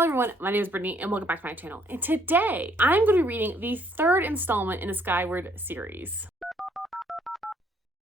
Hello everyone, my name is Brittany and welcome back to my channel. And today I'm going to be reading the third installment in the Skyward series.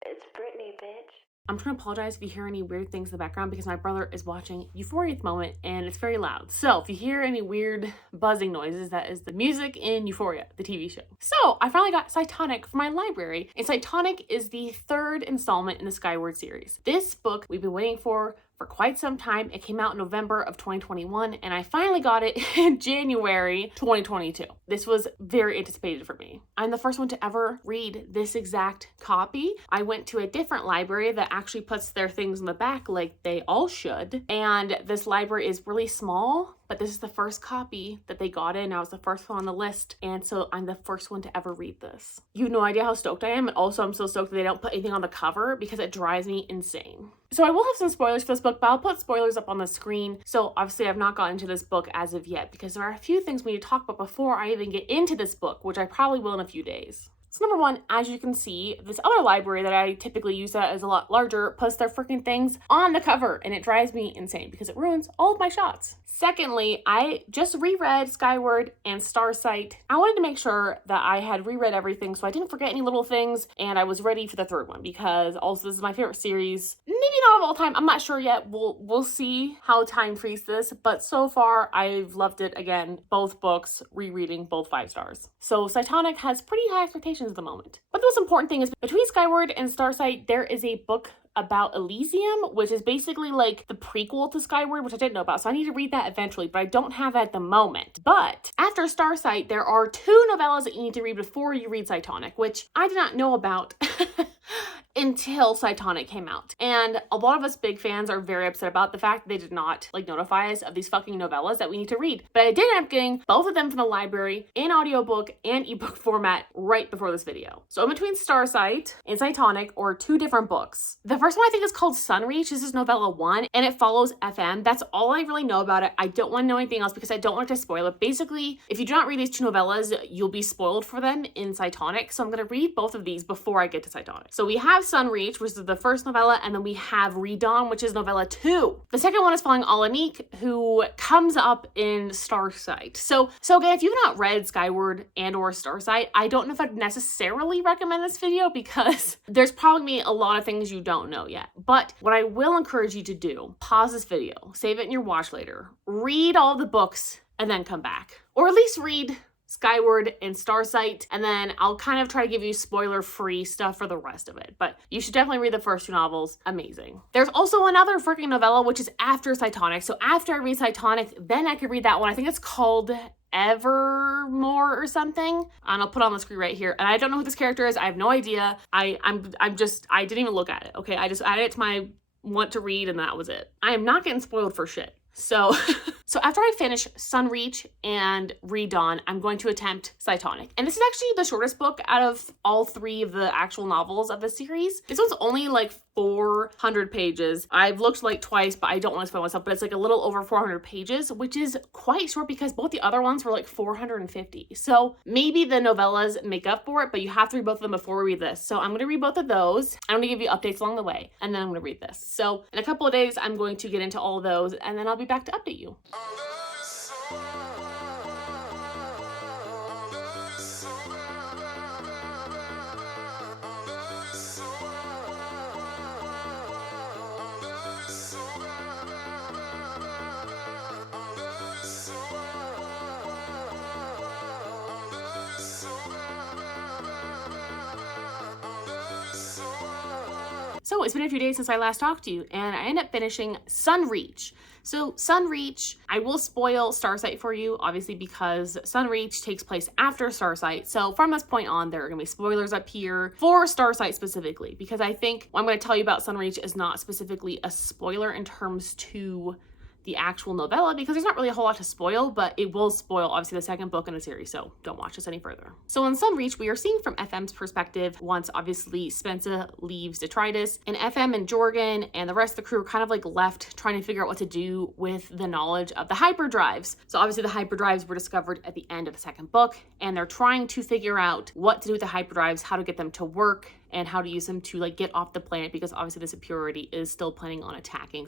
It's Brittany, bitch. I'm just going to apologize if you hear any weird things in the background because my brother is watching Euphoria at the moment and it's very loud. So if you hear any weird buzzing noises, that is the music in Euphoria, the TV show. So I finally got Cytonic for my library, and Cytonic is the third installment in the Skyward series. This book we've been waiting for quite some time. It came out in November of 2021 and I finally got it in January 2022. This was very anticipated for me. I'm the first one to ever read this exact copy. I went to a different library that actually puts their things in the back like they all should, and this library is really small, but this is the first copy that they got in. I was the first one on the list, and so I'm the first one to ever read this. You have no idea how stoked I am, and also I'm so stoked that they don't put anything on the cover because it drives me insane. So I will have some spoilers for this book, but I'll put spoilers up on the screen. So obviously I've not gotten into this book as of yet because there are a few things we need to talk about before I even get into this book, which I probably will in a few days. So number one, as you can see, this other library that I typically use that is a lot larger puts their freaking things on the cover, and it drives me insane because it ruins all of my shots. Secondly, I just reread Skyward and Starsight. I wanted to make sure that I had reread everything so I didn't forget any little things, and I was ready for the third one because also this is my favorite series. Maybe not of all time, I'm not sure yet. We'll see how time treats this, but so far I've loved it. Again, both books, rereading, both 5 stars. So Cytonic has pretty high expectations at the moment. But the most important thing is between Skyward and Starsight, there is a book about Elysium, which is basically like the prequel to Skyward, which I didn't know about. So I need to read that eventually, but I don't have that at the moment. But after Starsight, there are 2 novellas that you need to read before you read Cytonic, which I did not know about until Cytonic came out. And a lot of us big fans are very upset about the fact that they did not notify us of these fucking novellas that we need to read. But I did end up getting both of them from the library in audiobook and ebook format right before this video. So in between Starsight and Cytonic are 2 different books. The first one I think is called Sunreach. This is novella 1 and it follows FM. That's all I really know about it. I don't want to know anything else because I don't want to spoil it. Basically, if you do not read these 2 novellas, you'll be spoiled for them in Cytonic. So I'm going to read both of these before I get to Cytonic. So we have Sunreach, which is the first novella, and then we have ReDawn, which is novella 2. The second one is following Alanik, who comes up in Starsight. So again, if you've not read Skyward and or Starsight, I don't know if I'd necessarily recommend this video because there's probably a lot of things you don't know yet. But what I will encourage you to do, pause this video, save it in your watch later, read all the books, and then come back. Or at least read Skyward and Starsight, and then I'll kind of try to give you spoiler-free stuff for the rest of it. But you should definitely read the first 2 novels. Amazing. There's also another freaking novella, which is after Cytonic. So after I read Cytonic, then I could read that one. I think it's called Evermore or something. And I'll put it on the screen right here. And I don't know who this character is. I have no idea. I didn't even look at it. Okay, I just added it to my want to read and that was it. I am not getting spoiled for shit. So after I finish Sunreach and ReDawn, I'm going to attempt Cytonic. And this is actually the shortest book out of all 3 of the actual novels of the series. This one's only like 400 pages. I've looked twice, but I don't want to spoil myself, but it's like a little over 400 pages, which is quite short because both the other ones were like 450. So maybe the novellas make up for it, but you have to read both of them before we read this. So I'm going to read both of those. I'm going to give you updates along the way, and then I'm going to read this. So in a couple of days, I'm going to get into all of those, and then I'll be back to update you. So it's been a few days since I last talked to you, and I ended up finishing Sunreach. So Sunreach, I will spoil Starsight for you, obviously, because Sunreach takes place after Starsight. So from this point on, there are going to be spoilers up here for Starsight specifically, because I think what I'm going to tell you about Sunreach is not specifically a spoiler in terms to the actual novella, because there's not really a whole lot to spoil, but it will spoil obviously the second book in the series, so don't watch this any further. So in Sunreach, we are seeing from FM's perspective once obviously Spencer leaves Detritus, and FM and Jorgen and the rest of the crew are kind of like left trying to figure out what to do with the knowledge of the hyperdrives. So obviously the hyperdrives were discovered at the end of the second book, and they're trying to figure out what to do with the hyperdrives, how to get them to work, and how to use them to like get off the planet, because obviously the Superiority is still planning on attacking.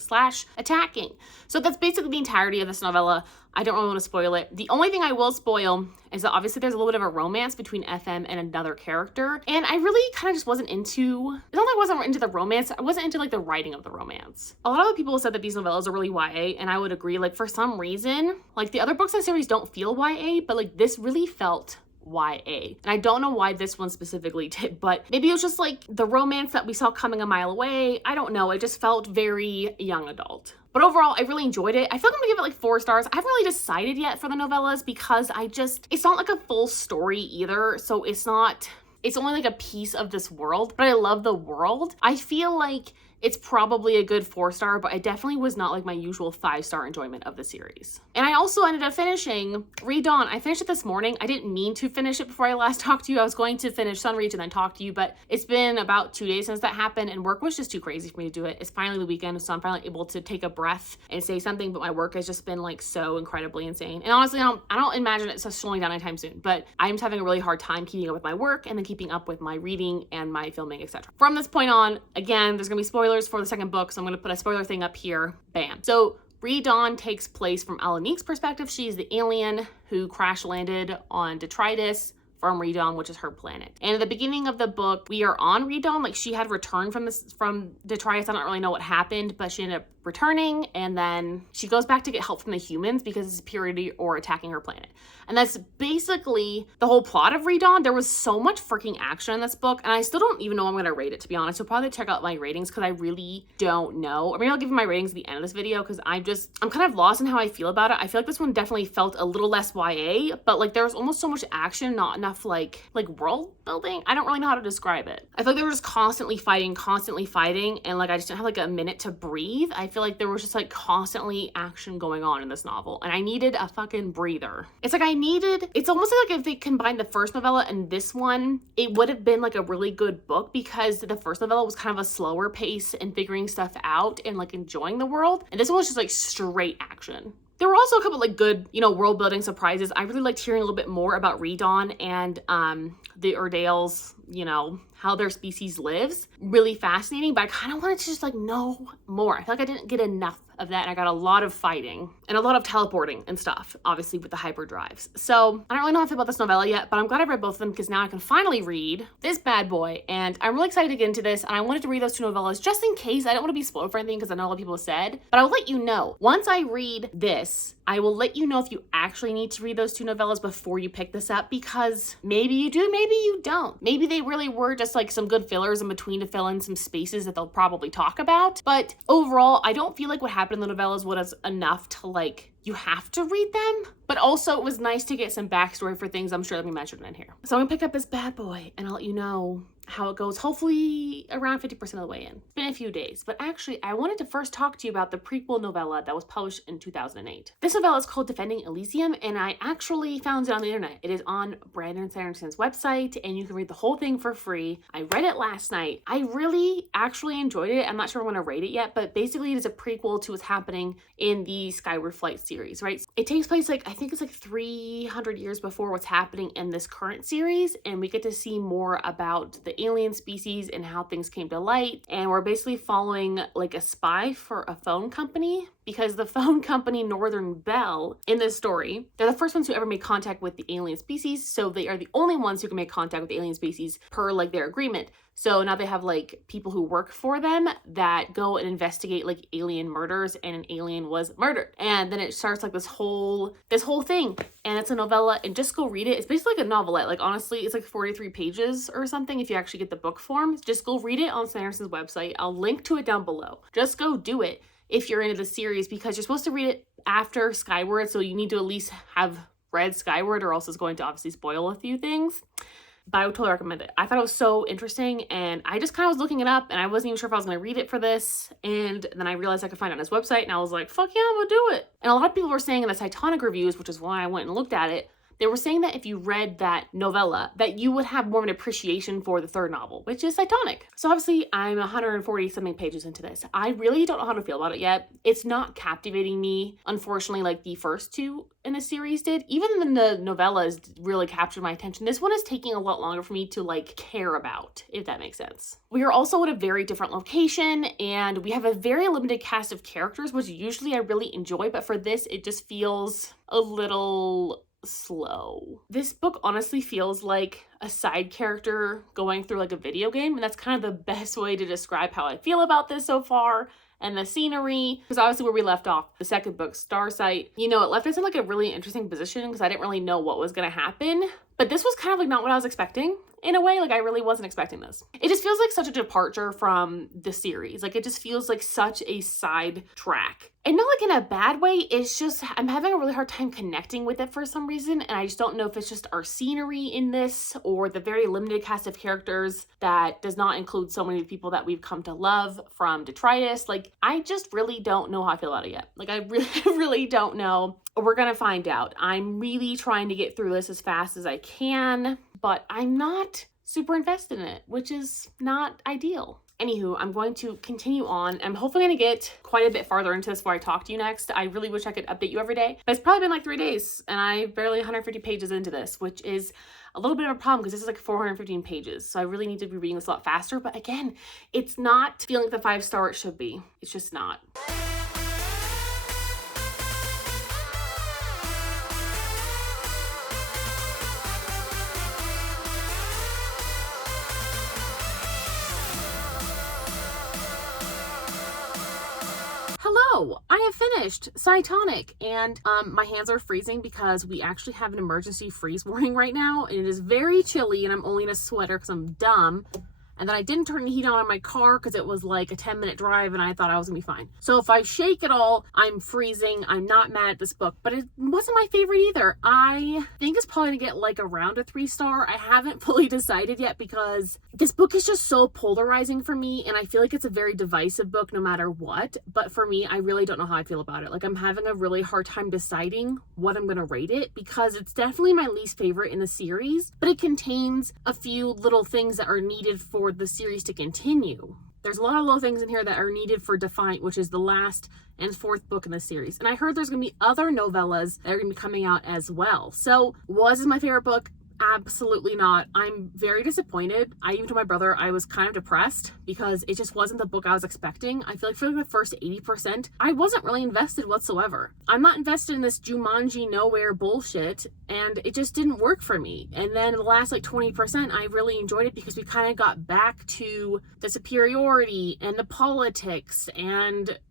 So that's basically the entirety of this novella. I don't really want to spoil it. The only thing I will spoil is that obviously there's a little bit of a romance between FM and another character. And I really kind of just wasn't into, it's not like I wasn't into the romance, I wasn't into like the writing of the romance. A lot of people said that these novellas are really YA, and I would agree. Like for some reason, like the other books in the series don't feel YA, but like this really felt YA. And I don't know why this one specifically did, but maybe it was just like the romance that we saw coming a mile away. I don't know. It just felt very young adult. But overall, I really enjoyed it. I feel like I'm gonna give it like 4 stars. I haven't really decided yet for the novellas because it's not like a full story either. So it's only like a piece of this world, but I love the world. I feel like it's probably a good 4-star, but it definitely was not like my usual 5-star enjoyment of the series. And I also ended up finishing ReDawn. I finished it this morning. I didn't mean to finish it before I last talked to you. I was going to finish Sunreach and then talk to you, but it's been about 2 days since that happened, and work was just too crazy for me to do it. It's finally the weekend, so I'm finally able to take a breath and say something, but my work has just been like so incredibly insane. And honestly, I don't imagine it's slowing down anytime soon, but I'm just having a really hard time keeping up with my work and then keeping up with my reading and my filming, etc. From this point on, again, there's gonna be spoilers for the second book, so I'm gonna put a spoiler thing up here. Bam. So ReDawn takes place from Alanique's perspective. She's the alien who crash landed on detritus from ReDawn, which is her planet. And at the beginning of the book, we are on ReDawn. Like she had returned from detritus. I don't really know what happened, but she ended up returning, and then she goes back to get help from the humans because of Superiority or attacking her planet. And that's basically the whole plot of ReDawn. There was so much freaking action in this book, and I still don't even know I'm gonna rate it, to be honest. So probably check out my ratings because I really don't know. Or maybe I'll give you my ratings at the end of this video because I'm kind of lost in how I feel about it. I feel like this one definitely felt a little less YA, but like there was almost so much action, not enough like world building. I don't really know how to describe it. I feel like they were just constantly fighting, and like I just didn't have like a minute to breathe. I feel like there was just like constantly action going on in this novel, and I needed a fucking breather. It's almost like if they combined the first novella and this one, it would have been like a really good book, because the first novella was kind of a slower pace and figuring stuff out and like enjoying the world, and this one was just like straight action. There were also a couple like good, world building surprises. I really liked hearing a little bit more about ReDawn and the Urdales, how their species lives. Really fascinating, but I kind of wanted to just like know more. I feel like I didn't get enough of that, and I got a lot of fighting and a lot of teleporting and stuff, obviously with the hyperdrives. So I don't really know how I feel about this novella yet, but I'm glad I read both of them because now I can finally read this bad boy, and I'm really excited to get into this, and I wanted to read those 2 novellas just in case. I don't want to be spoiled for anything because I know a lot of people have said, but I'll let you know. Once I read this, I will let you know if you actually need to read those 2 novellas before you pick this up, because maybe you do, maybe you don't. Maybe they really were just like some good fillers in between to fill in some spaces that they'll probably talk about. But overall, I don't feel like what happened in the novellas was enough to like, you have to read them. But also it was nice to get some backstory for things I'm sure that we mentioned in here. So I'm gonna pick up this bad boy and I'll let you know how it goes, hopefully around 50% of the way in. It's been a few days, but actually I wanted to first talk to you about the prequel novella that was published in 2008. This novella is called Defending Elysium, and I actually found it on the internet. It is on Brandon Sanderson's website, and you can read the whole thing for free. I read it last night. I really actually enjoyed it. I'm not sure I'm gonna rate it yet, but basically it is a prequel to what's happening in the Skyward Flight series, right? It takes place I think it's like 300 years before what's happening in this current series, and we get to see more about the alien species and how things came to light. And we're basically following like a spy for a phone company, because the phone company Northern Bell in this story, they're the first ones who ever made contact with the alien species, so they are the only ones who can make contact with the alien species per like their agreement. So now they have like people who work for them that go and investigate like alien murders, and an alien was murdered. And then it starts like this whole thing, and it's a novella, and just go read it. It's basically like a novelette. Like honestly, it's like 43 pages or something if you actually get the book form. Just go read it on Sanderson's website. I'll link to it down below. Just go do it if you're into the series, because you're supposed to read it after Skyward, so you need to at least have read Skyward, or else it's going to obviously spoil a few things. But I would totally recommend it. I thought it was so interesting, and I just kind of was looking it up, and I wasn't even sure if I was going to read it for this, and then I realized I could find it on his website, and I was like, fuck yeah, I'm going to do it. And a lot of people were saying in the Cytonic reviews, which is why I went and looked at it, They were saying that if you read that novella, that you would have more of an appreciation for the third novel, which is Cytonic. So obviously I'm 140 something pages into this. I really don't know how to feel about it yet. It's not captivating me, unfortunately, like the first two in the series did. Even the novellas really captured my attention. This one is taking a lot longer for me to like care about, if that makes sense. We are also at a very different location, and we have a very limited cast of characters, which usually I really enjoy, but for this, it just feels a little slow. This book honestly feels like a side character going through like a video game, and that's kind of the best way to describe how I feel about this so far. And the scenery, because obviously where we left off, the second book, Starsight, you know, it left us in like a really interesting position because I didn't really know what was going to happen. But this was kind of like not what I was expecting in a way. Like I really wasn't expecting this. It just feels like such a departure from the series. Like it just feels like such a side track. And not like in a bad way, it's just I'm having a really hard time connecting with it for some reason, and I just don't know if it's just our scenery in this or the very limited cast of characters that does not include so many people that we've come to love from Detritus. Like I just really don't know how I feel about it yet. Like I really don't know. We're gonna find out. I'm really trying to get through this as fast as I can, but I'm not super invested in it, which is not ideal. Anywho, I'm going to continue on. I'm hopefully going to get quite a bit farther into this before I talk to you next. I really wish I could update you every day, but it's probably been like 3 days and I'm barely 150 pages into this, which is a little bit of a problem because this is like 415 pages. So I really need to be reading this a lot faster. But again, it's not feeling like the 5-star it should be. It's just not. Hello, I have finished Cytonic, and my hands are freezing because we actually have an emergency freeze warning right now, and it is very chilly, and I'm only in a sweater because I'm dumb. And then I didn't turn the heat on in my car because it was like a 10-minute drive and I thought I was gonna be fine. So if I shake at all, I'm freezing. I'm not mad at this book, but it wasn't my favorite either. I think it's probably gonna get like around a 3-star. I haven't fully decided yet because this book is just so polarizing for me, and I feel like it's a very divisive book no matter what. But for me, I really don't know how I feel about it. Like I'm having a really hard time deciding what I'm gonna rate it because it's definitely my least favorite in the series, but it contains a few little things that are needed for the series to continue. There's a lot of little things in here that are needed for Defiant, which is the last and 4th book in the series. And I heard there's gonna be other novellas that are gonna be coming out as well. So was it my favorite book? Absolutely not. I'm very disappointed. I even told my brother I was kind of depressed because it just wasn't the book I was expecting. I feel like for the first 80%, I wasn't really invested whatsoever. I'm not invested in this Jumanji nowhere bullshit, and it just didn't work for me. And then the last like 20%, I really enjoyed it because we kind of got back to the superiority and the politics,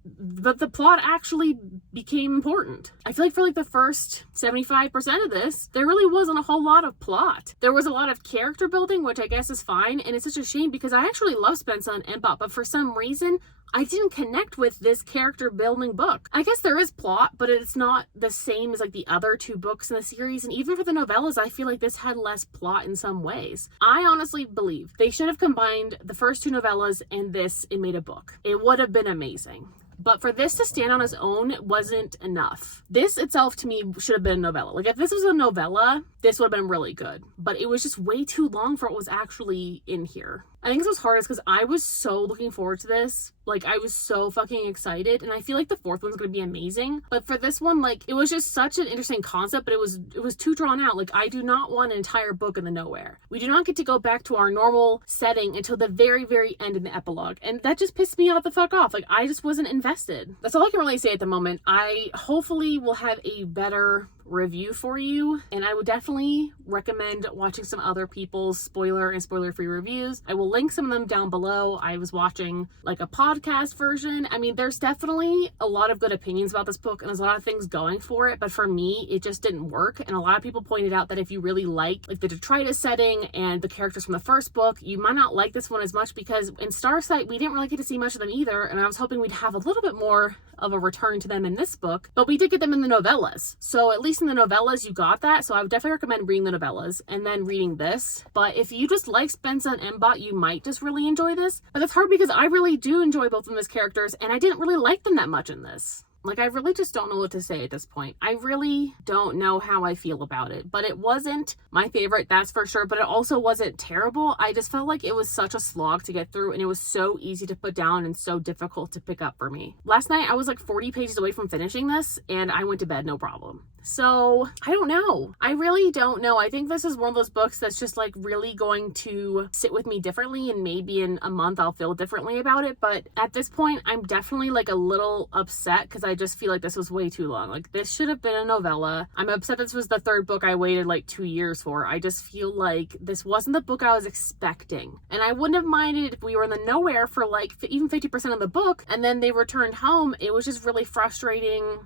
but the plot actually became important. I feel like for like the first 75% of this, there really wasn't a whole lot of plot. There was a lot of character building, which I guess is fine, and it's such a shame because I actually love Spencer and Embot, but for some reason, I didn't connect with this character building book. I guess there is plot, but it's not the same as like the other 2 books in the series, and even for the novellas, I feel like this had less plot in some ways. I honestly believe they should have combined the first 2 novellas and this and made a book. It would have been amazing. But for this to stand on its own wasn't enough. This itself to me should have been a novella. Like if this was a novella, this would have been really good. But it was just way too long for what was actually in here. I think this was hardest because I was so looking forward to this. Like I was so fucking excited, and I feel like the 4th one's gonna be amazing. But for this one, like it was just such an interesting concept, but it was too drawn out. Like I do not want an entire book in the nowhere. We do not get to go back to our normal setting until the very, very end in the epilogue, and that just pissed me the fuck off. Like I just wasn't invested. That's all I can really say at the moment. I hopefully will have a better review for you, and I would definitely recommend watching some other people's spoiler and spoiler-free reviews. I will link some of them down below. I was watching like a podcast version. I mean, there's definitely a lot of good opinions about this book, and there's a lot of things going for it, but for me, it just didn't work. And a lot of people pointed out that if you really like the Detritus setting and the characters from the first book, you might not like this one as much because in Starsight, we didn't really get to see much of them either, and I was hoping we'd have a little bit more of a return to them in this book, but we did get them in the novellas. So at least in the novellas, you got that. So I would definitely recommend reading the novellas and then reading this. But if you just like Spencer and Embot, you might just really enjoy this. But it's hard because I really do enjoy both of them as characters, and I didn't really like them that much in this. Like, I really just don't know what to say at this point. I really don't know how I feel about it, but it wasn't my favorite, that's for sure, but it also wasn't terrible. I just felt like it was such a slog to get through, and it was so easy to put down and so difficult to pick up for me. Last night, I was like 40 pages away from finishing this, and I went to bed no problem. So, I don't know. I really don't know. I think this is one of those books that's just like really going to sit with me differently, and maybe in a month I'll feel differently about it. But at this point, I'm definitely like a little upset because I just feel like this was way too long. Like, this should have been a novella. I'm upset this was the third book I waited like 2 years for. I just feel like this wasn't the book I was expecting. And I wouldn't have minded if we were in the nowhere for like even 50% of the book and then they returned home. It was just really frustrating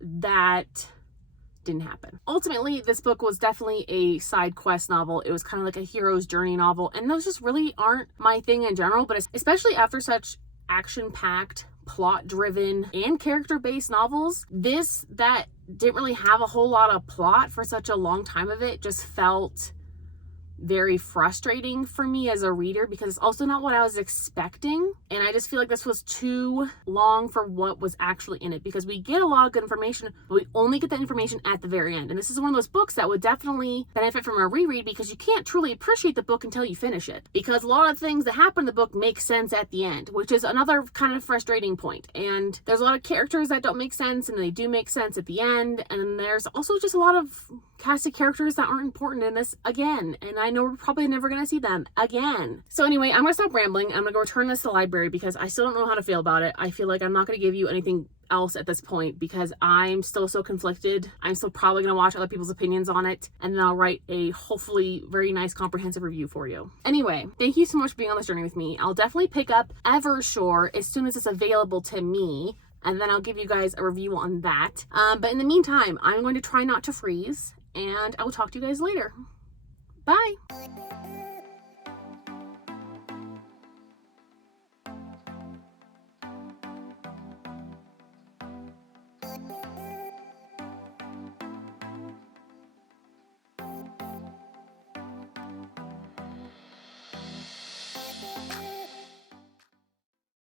that didn't happen. Ultimately, this book was definitely a side quest novel. It was kind of like a hero's journey novel, and those just really aren't my thing in general, but especially after such action-packed, plot-driven, and character-based novels, this that didn't really have a whole lot of plot for such a long time of it just felt very frustrating for me as a reader, because it's also not what I was expecting, and I just feel like this was too long for what was actually in it, because we get a lot of good information, but we only get that information at the very end. And this is one of those books that would definitely benefit from a reread, because you can't truly appreciate the book until you finish it, because a lot of things that happen in the book make sense at the end, which is another kind of frustrating point. And there's a lot of characters that don't make sense, and they do make sense at the end, and there's also just a lot of cast of characters that aren't important in this again, and I know we're probably never gonna see them again. So anyway, I'm gonna stop rambling. I'm gonna go return this to the library because I still don't know how to feel about it. I feel like I'm not gonna give you anything else at this point because I'm still so conflicted. I'm still probably gonna watch other people's opinions on it, and then I'll write a hopefully very nice comprehensive review for you. Anyway, thank you so much for being on this journey with me. I'll definitely pick up Evershore as soon as it's available to me, and then I'll give you guys a review on that. But in the meantime, I'm going to try not to freeze, and I will talk to you guys later. Bye!